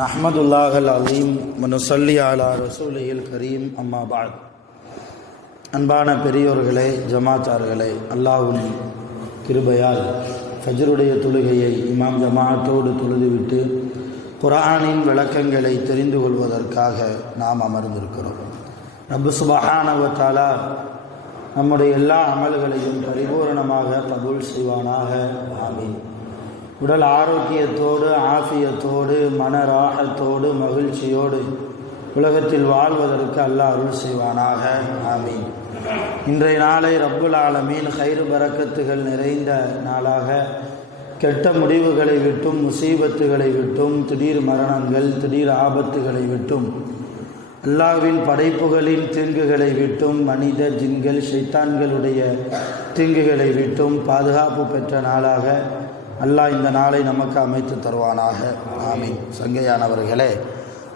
நஹ்மதுல்லாஹல் அலீம் வனுஸல்லி அலா ரசூலில் கரீம் அம்மா பாத். அன்பான பெரியோர்களே, ஜமாத்தார்களே, அல்லாஹ்வின் கிருபையால் ஃபஜ்ருடைய தொழுகையை இமாம் ஜமாஅத்தோடு தொழுதுவிட்டு குர்ஆனின் விளக்கங்களை தெரிந்து கொள்வதற்காக நாம் அமர்ந்திருக்கிறோம். ரப்பு சுப்ஹானஹு வ தஆலா நம்முடைய எல்லா அமல்களையும் பரிபூரணமாக கபூல் செய்வானாக. ஆமீன். உடல் ஆரோக்கியத்தோடு, ஆஃபியத்தோடு, மன ராஹத்தோடு, மகிழ்ச்சியோடு உலகத்தில் வாழ்வதற்கு அல்லாஹ் அருள் செய்வானாக. ஆமீன். இன்றைய நாளை ரப்புல் ஆலமீன் ஹைர் பரக்கத்துகள் நிறைந்த நாளாக, கெட்ட முடிவுகளை விட்டும், முசீபத்துகளை விட்டும், திடீர் மரணங்கள், திடீர் ஆபத்துகளை விட்டும், அல்லாஹ்வின் படைப்புகளின் தீங்குகளை விட்டும், மனித ஜின்கள் ஷைத்தான்களுடைய தீங்குகளை விட்டும் பாதுகாப்பு பெற்ற நாளாக அல்லாஹ் இந்த நாளை நமக்கு அமைத்து தருவானாக. ஆமீன். சங்கையானவர்களே,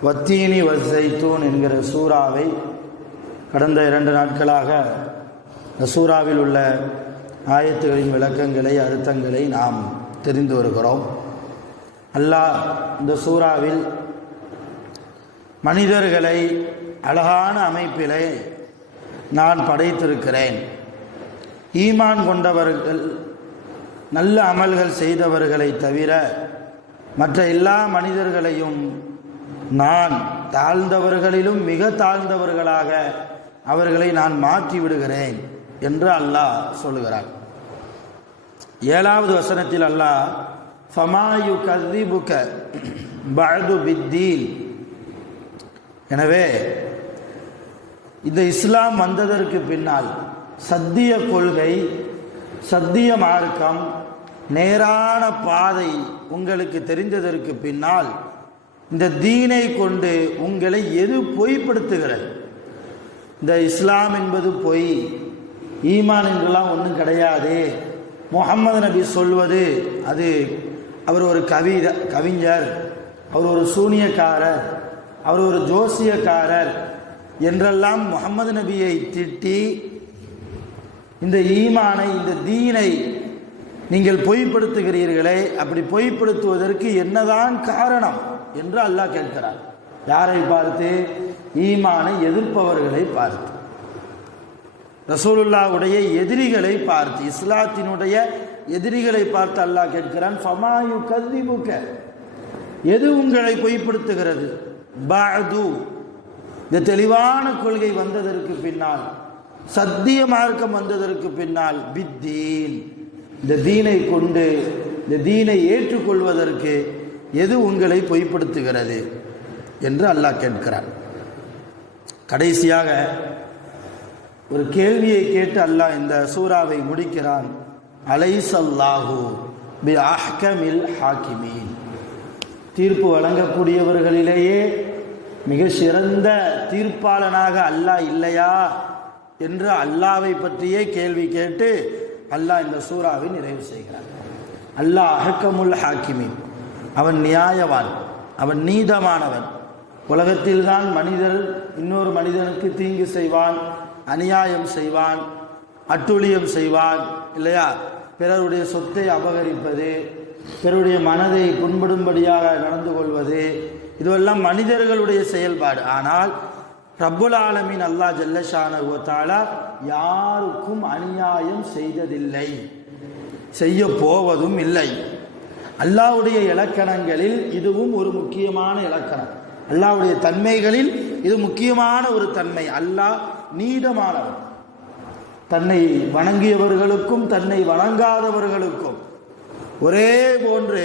வத்தீனி வஸ்ஸைத்தூன் என்கிற சூறாவை கடந்த 2 நாட்களாக இந்த சூறாவில் உள்ள ஆயத்துகளின் விளக்கங்களை, அர்த்தங்களை நாம் தெரிந்து வருகிறோம். அல்லாஹ் இந்த சூறாவில் மனிதர்களை அழகான அமைப்பிலே நான் படைத்திருக்கிறேன், ஈமான் கொண்டவர்கள், நல்ல அமல்கள் செய்தவர்களை தவிர மற்ற எல்லா மனிதர்களையும் நான் தாழ்ந்தவர்களிலும் மிக தாழ்ந்தவர்களாக அவர்களை நான் மாற்றி விடுகிறேன் என்று அல்லாஹ் சொல்லுகிறார். 7வது வசனத்தில் அல்லாஹ் ஃபமா யுகذிபுக பஅது பித்தீன், எனவே இந்த இஸ்லாம் வந்ததற்கு பின்னால், சத்திய கொள்கை, சத்திய மார்க்கம், நேரான பாதை உங்களுக்கு தெரிந்ததற்கு பின்னால் இந்த தீனை கொண்டு உங்களை எது பொய்ப்படுத்துகிறது? இந்த இஸ்லாம் என்பது பொய், ஈமான் என்றெல்லாம் ஒன்றும் கிடையாது, முஹம்மது நபி சொல்வது அது, அவர் ஒரு கவிஞர், அவர் ஒரு சூனியக்காரர், அவர் ஒரு ஜோசியக்காரர் என்றெல்லாம் முஹம்மது நபியை திட்டி இந்த ஈமானை, இந்த தீனை நீங்கள் பொய்ப்படுத்துகிறீர்களே, அப்படி பொய்ப்படுத்துவதற்கு என்னதான் காரணம் என்று அல்லாஹ் கேட்கிறார். யாரை பார்த்து? ஈமானை எதிர்ப்பவர்களை பார்த்து, ரசூலுல்லாஹ்வுடைய எதிரிகளை பார்த்து, இஸ்லாத்தினுடைய எதிரிகளை பார்த்து அல்லாஹ் கேட்கிறான். ஃபமா யுகذிபுக, எது உங்களை பொய்ப்படுத்துகிறது? பஅது, இந்த தெளிவான கொள்கை வந்ததற்கு பின்னால், சத்திய மார்க்கம் வந்ததற்கு பின்னால், பித்தீன், இந்த தீனை கொண்டு, இந்த தீனை ஏற்றுக்கொள்வதற்கு எது உங்களை பொய்ப்படுத்துகிறது என்று அல்லாஹ் கேட்கிறார். கடைசியாக ஒரு கேள்வியை கேட்டு அல்லாஹ் இந்த சூறாவை முடிக்கிறான். அலைஸல்லாஹு பி அஹ்கமில் ஹாக்கிமீன், தீர்ப்பு வழங்கக்கூடியவர்களிலேயே மிக சிறந்த தீர்ப்பாளனாக அல்லாஹ் இல்லையா என்று அல்லாவை பற்றியே கேள்வி கேட்டு அல்லாஹ் இந்த சூறாவை நிறைவு செய்கிறார். அல்லாஹ் அஹ்கமுல் ஹாக்கிமீன், அவன் நியாயவான், அவன் நீதமானவன். உலகத்தில்தான் மனிதர் இன்னொரு மனிதனுக்கு தீங்கு செய்வான், அநியாயம் செய்வான், அட்டூழியம் செய்வான், இல்லையா? பிறருடைய சொத்தை அபகரிப்பது, பிறருடைய மனதை புண்படும்படியாக நடந்து கொள்வது, இதுவெல்லாம் மனிதர்களுடைய செயல்பாடு. ஆனால் ரப்புல் ஆலமீன் அல்லாஹ் ஜல்லஷானஹு வ தஆலா யாருக்கும் அநியாயம் செய்ததில்லை, செய்ய போவதும் இல்லை. அல்லாஹ்வுடைய இலக்கணங்களில் இதுவும் ஒரு முக்கியமான இலக்கணம். அல்லாஹ்வுடைய தன்மைகளில் இது முக்கியமான ஒரு தன்மை. அல்லாஹ் நீதமானவன். தன்னை வணங்கியவர்களுக்கும் தன்னை வணங்காதவர்களுக்கும் ஒரே போன்று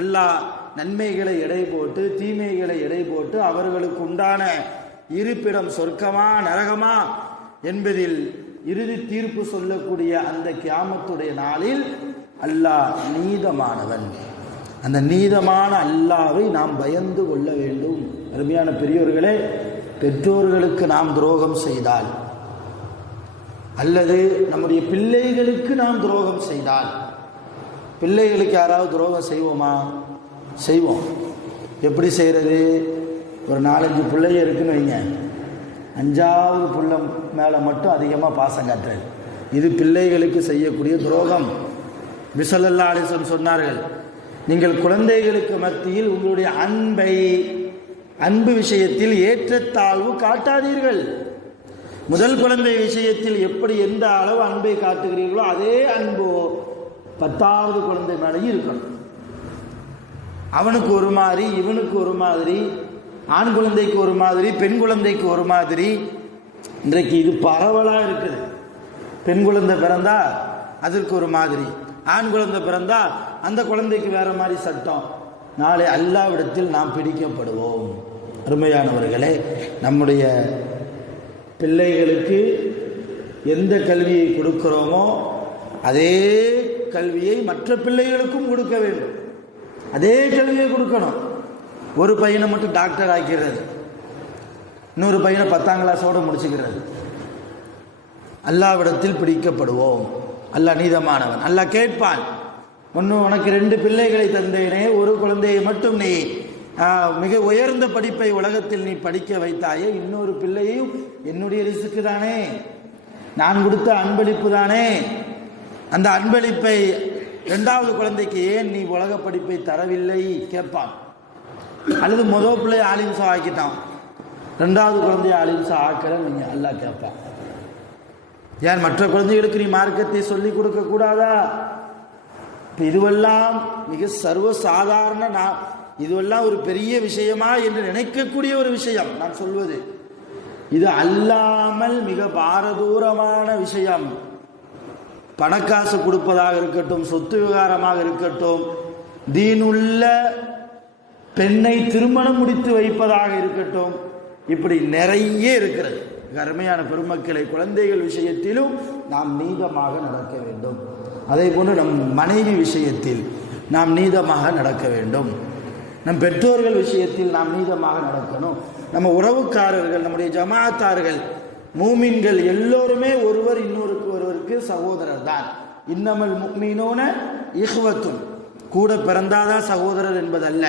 அல்லாஹ் நன்மைகளை எடை போட்டு, தீமைகளை எடை போட்டு, அவர்களுக்கு உண்டான இருப்பிடம் சொர்க்கமா நரகமா என்பதில் இறுதி தீர்ப்பு சொல்லக்கூடிய அந்த கியாமத்துடைய நாளில் அல்லாஹ் நீதமானவன். அந்த நீதமான அல்லாஹ்வை நாம் பயந்து கொள்ள வேண்டும். அருமையான பெரியோர்களே, பெற்றோர்களுக்கு நாம் துரோகம் செய்தால், அல்லது நம்முடைய பிள்ளைகளுக்கு நாம் துரோகம் செய்தால், பிள்ளைகளுக்கு யாராவது துரோகம் செய்வோமா? செய்வோம். எப்படி செய்கிறது? ஒரு 4-5 பிள்ளைங்க இருக்குன்னு வைங்க, 5வது பிள்ளை மேலே மட்டும் அதிகமாக பாசம் காட்டுறது, இது பிள்ளைகளுக்கு செய்யக்கூடிய துரோகம். நபி ஸல்லல்லாஹு அலைஹி வஸல்லம் சொன்னார்கள், நீங்கள் குழந்தைகளுக்கு மத்தியில் உங்களுடைய அன்பு விஷயத்தில் ஏற்றத்தாழ்வு காட்டாதீர்கள். முதல் குழந்தை விஷயத்தில் எப்படி எந்த அளவு அன்பை காட்டுகிறீர்களோ அதே அன்பு 10வது குழந்தை மேலேயும் இருக்கணும். அவனுக்கு ஒரு மாதிரி, இவனுக்கு ஒரு மாதிரி, ஆண் குழந்தைக்கு ஒரு மாதிரி, பெண் குழந்தைக்கு ஒரு மாதிரி. இன்றைக்கு இது பரவலாக இருக்குது. பெண் குழந்தை பிறந்தா அதற்கு ஒரு மாதிரி, ஆண் குழந்தை பிறந்தா அந்த குழந்தைக்கு வேற மாதிரி சட்டம். நாளை அல்லாஹ்விடத்தில் நாம் பிடிக்கப்படுவோம். அருமையானவர்களே, நம்முடைய பிள்ளைகளுக்கு எந்த கல்வியை கொடுக்கிறோமோ அதே கல்வியை மற்ற பிள்ளைகளுக்கும் கொடுக்க வேண்டும். அதே கல்வியை கொடுக்கணும். ஒரு பையனை மட்டும் டாக்டர் ஆக்கிறது, இன்னொரு பையனை 10ஆம் கிளாஸோட முடிச்சுக்கிறது. அல்லாஹ்விடத்தில் பிடிக்கப்படுவோம். அல்லாஹ் நீதமானவன். அல்லாஹ் கேட்பான், உனக்கு 2 பிள்ளைகளை தந்தேனே, ஒரு குழந்தையை மட்டும் நீ மிக உயர்ந்த படிப்பை உலகத்தில் நீ படிக்க வைத்தாயே, இன்னொரு பிள்ளையும் என்னுடைய ரிஸ்க்கு தானே, நான் கொடுத்த அன்பளிப்பு தானே, அந்த அன்பளிப்பை 2வது குழந்தைக்கு ஏன் நீ உலக படிப்பை தரவில்லை கேட்பான். அல்லது முதல் பிள்ளை ஆலிம்சா ஆக்கிட்டான், 2வது குழந்தைய ஆலிம்சா ஆக்கிற நீங்க அல்லாஹ் கேட்பான். ஏன் மற்ற குழந்தைகளுக்கு நீ மார்க்கத்தை சொல்லிக் கொடுக்க கூடாதா? இதுவெல்லாம் மிக சர்வசாதாரண, இதுவெல்லாம் ஒரு பெரிய விஷயமா என்று நினைக்கக்கூடிய ஒரு விஷயம் நான் சொல்வது. இது அல்லாமல் மிக பாரதூரமான விஷயம். பணக்காசு கொடுப்பதாக இருக்கட்டும், சொத்து விவகாரமாக இருக்கட்டும், தீனுள்ள பெண்ணை திருமணம் முடித்து வைப்பதாக இருக்கட்டும், இப்படி நிறைய இருக்கிறது. அருமையான பெருமக்களை, குழந்தைகள் விஷயத்திலும் நாம் நீதமாக நடக்க வேண்டும். அதே போன்று நம் மனைவி விஷயத்தில் நாம் நீதமாக நடக்க வேண்டும். நம் பெற்றோர்கள் விஷயத்தில் நாம் நீதமாக நடக்கணும். நம்ம உறவுக்காரர்கள், நம்முடைய ஜமாத்தார்கள், மூமின்கள் எல்லோருமே ஒருவர் ஒருவருக்கு சகோதரர் தான். இன்னமல் முஃமினூன இஹ்வத்துன், கூட பிறந்தாதான் சகோதரர் என்பதல்ல,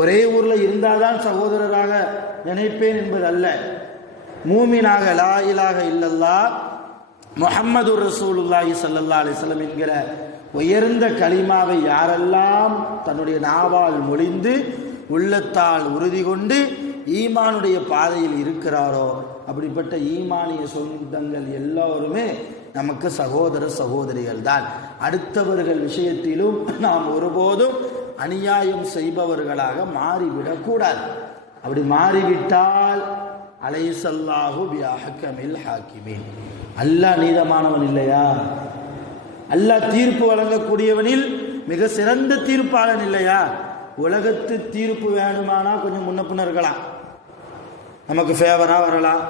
ஒரே ஊரில் இருந்தாதான் சகோதரராக நினைப்பேன் என்பதல்ல. மூமினாக லா இலாஹ இல்லல்லாஹ் முஹம்மது ரசூலுல்லாஹி ஸல்லல்லாஹு அலைஹி வஸல்லம் என்கிற உயர்ந்த கலிமாவை யாரெல்லாம் தன்னுடைய நாவால் மொழிந்து உள்ளத்தால் உறுதி கொண்டு ஈமானுடைய பாதையில் இருக்கிறாரோ அப்படிப்பட்ட ஈமானிய சொந்தங்கள் எல்லோருமே நமக்கு சகோதர சகோதரிகள் தான். அடுத்தவர்கள் விஷயத்திலும் நாம் ஒருபோதும் அநியாயம் செய்பவர்களாக மாறிவிடக்கூடாது. அப்படி மாறிவிட்டால் அலைஸல்லாஹு பிஅஹ்கமில் ஹாக்கிமீன், அல்லாஹ் நீதமானவன் இல்லையா? அல்லாஹ் தீர்ப்பு வழங்கக்கூடியவனில் மிக சிறந்த தீர்ப்பாளன் இல்லையா? உலகத்து தீர்ப்பு வேணுமானா கொஞ்சம் முன்ன பின்ன இருக்கலாம், நமக்கு ஃபேவரா வரலாம்,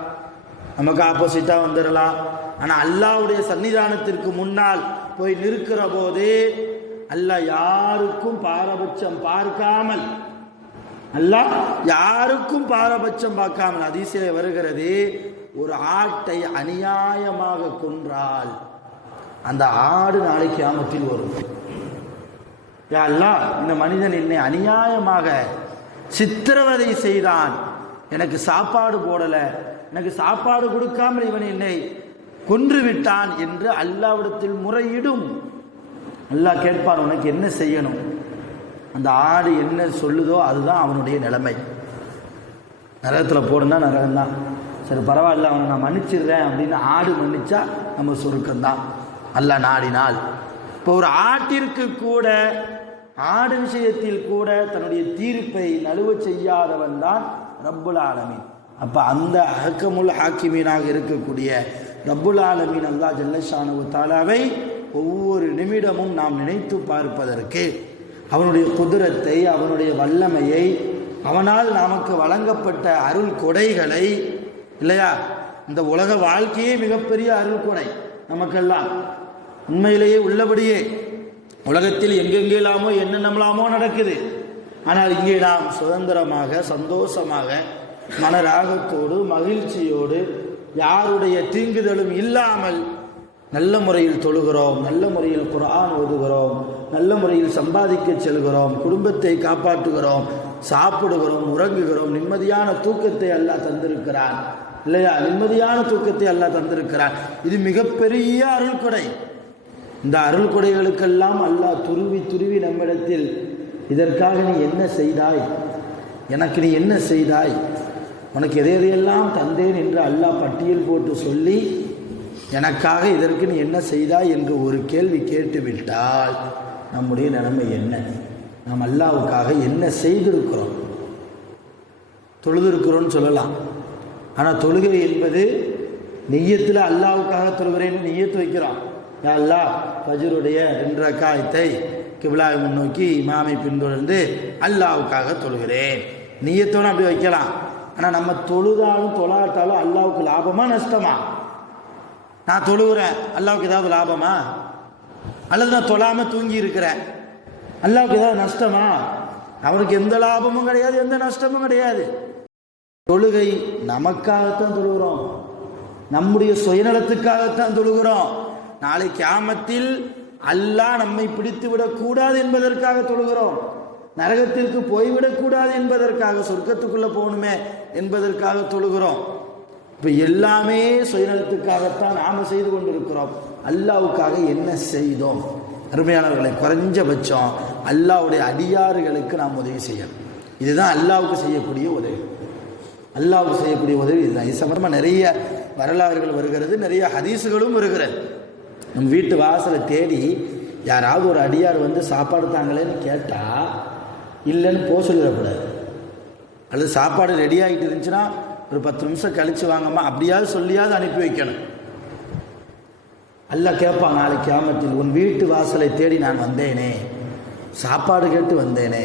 நமக்கு ஆப்போசிட்டா வந்துடலாம். ஆனால் அல்லாஹ்வுடைய சன்னிதானத்திற்கு முன்னால் போய் நிற்கிற போதே அல்லாஹ் யாருக்கும் பாரபட்சம் பார்க்காமல், அல்லாஹ் யாருக்கும் பாரபட்சம் பார்க்காமல், ஹதீஸிலே வருகிறது, ஒரு ஆட்டை அநியாயமாக கொன்றால் அந்த ஆடு நாளைக்கு கியாமத்தில் வரும். யா அல்லாஹ், இந்த மனிதன் என்னை அநியாயமாக சித்திரவதை செய்தான், எனக்கு சாப்பாடு போடலை, எனக்கு சாப்பாடு கொடுக்காமல் இவன் என்னை கொன்று விட்டான் என்று அல்லாஹ்விடத்தில் முறையிடும். அல்லாஹ் கேட்பான், உனக்கு என்ன செய்யணும்? அந்த ஆடு என்ன சொல்லுதோ அதுதான் அவனுடைய நிலைமை. நரகத்தில் போடுனா நரகம்தான். சரி பரவாயில்ல, அவனை நான் மன்னிச்சிடுறேன் அப்படின்னு ஆடு மன்னிச்சா நம்ம சுருக்கம்தான். அல்லாஹ் நாடினால். இப்போ ஒரு ஆட்டிற்கு கூட, ஆடு விஷயத்தில் கூட தன்னுடைய தீர்ப்பை நழுவ செய்யாதவன் தான் ரப்புல் ஆலமீன். அப்போ அந்த அஹ்கமுல் ஹாக்கிமீனாக இருக்கக்கூடிய ரப்புல் ஆலமீன் அல்லாஹ் ஜல்லஷானஹு தஆலாவை ஒவ்வொரு நிமிடமும் நாம் நினைத்து பார்ப்பதற்கு, அவனுடைய குதிரத்தை, அவனுடைய வல்லமையை, அவனால் நமக்கு வழங்கப்பட்ட அருள் கொடைகளை, இல்லையா, இந்த உலக வாழ்க்கையே மிகப்பெரிய அருள் கொடை நமக்கெல்லாம். உண்மையிலேயே உள்ளபடியே உலகத்தில் எங்கெங்கெல்லாமோ என்னென்னலாமோ நடக்குது. ஆனால் இங்கே நாம் சுதந்திரமாக, சந்தோஷமாக, மனராகத்தோடு, மகிழ்ச்சியோடு, யாருடைய தீங்குதலும் இல்லாமல் நல்ல முறையில் தொழுகிறோம், நல்ல முறையில் குர்ஆன் ஓதுகிறோம், நல்ல முறையில் சம்பாதிக்க செல்கிறோம், குடும்பத்தை காப்பாற்றுகிறோம், சாப்பிடுகிறோம், உறங்குகிறோம், நிம்மதியான தூக்கத்தை அல்லாஹ் தந்திருக்கிறான், இல்லையா? நிம்மதியான தூக்கத்தை அல்லாஹ் தந்திருக்கிறான். இது மிகப்பெரிய அருள் கொடை. இந்த அருள் கொடைகளுக்கெல்லாம் அல்லாஹ் துருவி துருவி நம்மிடத்தில் இதற்காக நீ என்ன செய்தாய், எனக்கு நீ என்ன செய்தாய், உனக்கு எதையெல்லாம் தந்தேன் என்று அல்லாஹ் பட்டியல் போட்டு சொல்லி எனக்காக இதற்கு நீ என்ன செய்தாய் என்று ஒரு கேள்வி கேட்டுவிட்டால் நம்முடைய நிலைமை என்ன? நாம் அல்லாஹ்வுக்காக என்ன செய்திருக்கிறோம்? தொழுதிருக்கிறோன்னு சொல்லலாம். ஆனால் தொழுகை என்பது நிய்யத்தில் அல்லாஹ்வுக்காக தொழுகிறேன்னு நிய்யத்து வைக்கிறோம். யா அல்லாஹ் ஃபஜ்ருடைய 2 ரக்காயத்தை கிப்லாவை முன்னோக்கி இமாமை பின்தொடர்ந்து அல்லாஹ்வுக்காக தொழுகிறேன் நிய்யத்தோடு அப்படி வைக்கலாம். ஆனால் நம்ம தொழுதாலும் தொழாட்டாலும் அல்லாஹ்வுக்கு லாபமா நஷ்டமா? நான் தொழுகிறேன், அல்லாஹ்வுக்கு ஏதாவது லாபமா? அல்லது நான் தொழாமல் தூங்கி இருக்கிறேன், அல்லாஹ்வுக்கு ஏதாவது நஷ்டமா? அவனுக்கு எந்த லாபமும் கிடையாது, எந்த நஷ்டமும் கிடையாது. தொழுகை நமக்காகத்தான் தொழுகிறோம், நம்முடைய சுயநலத்துக்காகத்தான் தொழுகிறோம். நாளை கியாமத்தில் அல்லாஹ் நம்மை பிடித்து விடக்கூடாது என்பதற்காக தொழுகிறோம். நரகத்திற்கு போய்விடக்கூடாது என்பதற்காக, சொர்க்கத்துக்குள்ளே போகணுமே என்பதற்காக தொழுகிறோம். இப்போ எல்லாமே சுயநலத்துக்காகத்தான் நாம் செய்து கொண்டிருக்கிறோம். அல்லாஹ்வுக்காக என்ன செய்தோம்? அருமையானவர்களை, குறைஞ்சபட்சம் அல்லாஹ்வுடைய அடியாறுகளுக்கு நாம் உதவி செய்யணும். இதுதான் அல்லாஹ்வுக்கு செய்யக்கூடிய உதவி. அல்லாஹ்வுக்கு செய்யக்கூடிய உதவி இதுதான். இது சம்பந்தமாக நிறைய வரலாறுகள் வருகிறது, நிறைய ஹதீஸுகளும் வருகிறது. நம்ம வீட்டு வாசலை தேடி யாராவது ஒரு அடியார் வந்து சாப்பாடு தாங்களேன்னு கேட்டால் இல்லைன்னு போக சொல்லிடக்கூடாது. அல்லது சாப்பாடு ரெடி ஆகிட்டு இருந்துச்சுன்னா ஒரு 10 நிமிஷம் கழித்து வாங்கம்மா அப்படியாவது சொல்லியாவது அனுப்பி வைக்கணும். அல்லாஹ் கேட்பான் நாளைக்கு கியாமத்தில், உன் வீட்டு வாசலை தேடி நான் வந்தேனே, சாப்பாடு கேட்டு வந்தேனே,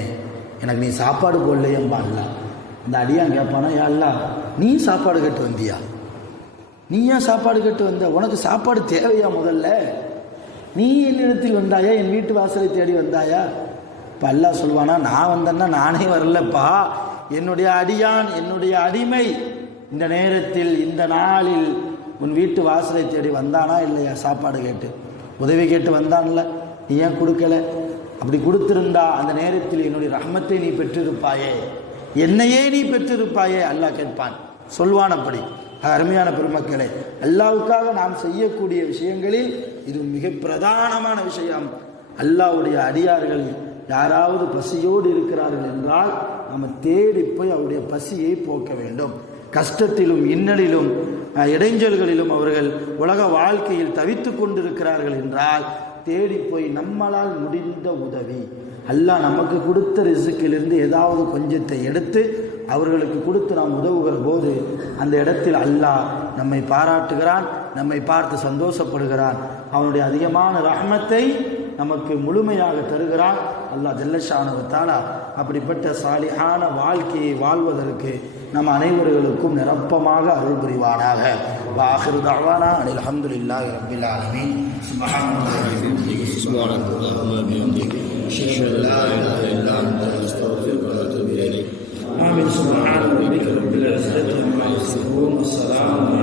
எனக்கு நீ சாப்பாடு போடலையம்பா. அல்லாஹ் இந்த அடியான் கேட்பானா, யா அல்லாஹ் நீ சாப்பாடு கேட்டு வந்தியா? நீ ஏன் சாப்பாடு கேட்டு வந்த? உனக்கு சாப்பாடு தேவையா? முதல்ல நீ என்னிடத்தில் வந்தாயா? என் வீட்டு வாசலை தேடி வந்தாயா? இப்போ அல்லாஹ் சொல்வானா, நான் வந்தேன்னா நானே வரலப்பா, என்னுடைய அடியான், என்னுடைய அடிமை இந்த நேரத்தில் இந்த நாளில் உன் வீட்டு வாசலை தேடி வந்தானா இல்லையா? சாப்பாடு கேட்டு உதவி கேட்டு வந்தான்ல, நீ ஏன் கொடுக்கல? அப்படி கொடுத்திருந்தா அந்த நேரத்தில் என்னுடைய ரஹ்மத்தை நீ பெற்றிருப்பாயே, என்னையே நீ பெற்றிருப்பாயே அல்லாஹ் கேட்பான், சொல்வான். அப்படி அருமையான பெருமக்களே, அல்லாஹ்வுக்காக நாம் செய்யக்கூடிய விஷயங்களில் இது மிக பிரதானமான விஷயம். அல்லாஹ்வுடைய அடியார்கள் யாராவது பசியோடு இருக்கிறார்கள் என்றால் நம்ம தேடி போய் அவருடைய பசியை போக்க வேண்டும். கஷ்டத்திலும் இன்னலிலும் இடைஞ்சல்களிலும் அவர்கள் உலக வாழ்க்கையில் தவித்து கொண்டிருக்கிறார்கள் என்றால் தேடி போய் நம்மளால் முடிந்த உதவி, அல்லாஹ் நமக்கு கொடுத்த ரிஸ்கிலிருந்து ஏதாவது கொஞ்சத்தை எடுத்து அவர்களுக்கு கொடுத்து நாம் உதவுகிற போது அந்த இடத்தில் அல்லாஹ் நம்மை பாராட்டுகிறான், நம்மை பார்த்து சந்தோஷப்படுகிறான், அவனுடைய அதிகமான ரஹ்மத்தை நமக்கு முழுமையாக தருகிறான். அல்லாஹ் ஜல்லஷானஹு தஆலா அப்படிப்பட்ட சாலிஹான வாழ்க்கையை வாழ்வதற்கு நம் அனைவர்களுக்கும் நிரப்பமாக அருள் புரிவானாக. வாஹிரு தஅவானா அனில் ஹம்துலில்லாஹி ரப்பில் ஆலமீன். சுப்ஹானல்லாஹி வ பிஹம்திஹி சுப்ஹானல்லாஹி வ பிஹம்திஹி அஷ்ஹது அன் லா இலாஹா இல்லா அன்த அஸ்தக்ஃபிருக வ அத்தூபு இலைக். ஆமீன். சுப்ஹான ரப்பிக ரப்பில் இஸ்ஸத்தி அம்மா யசிஃபூன் வ ஸலாமுன்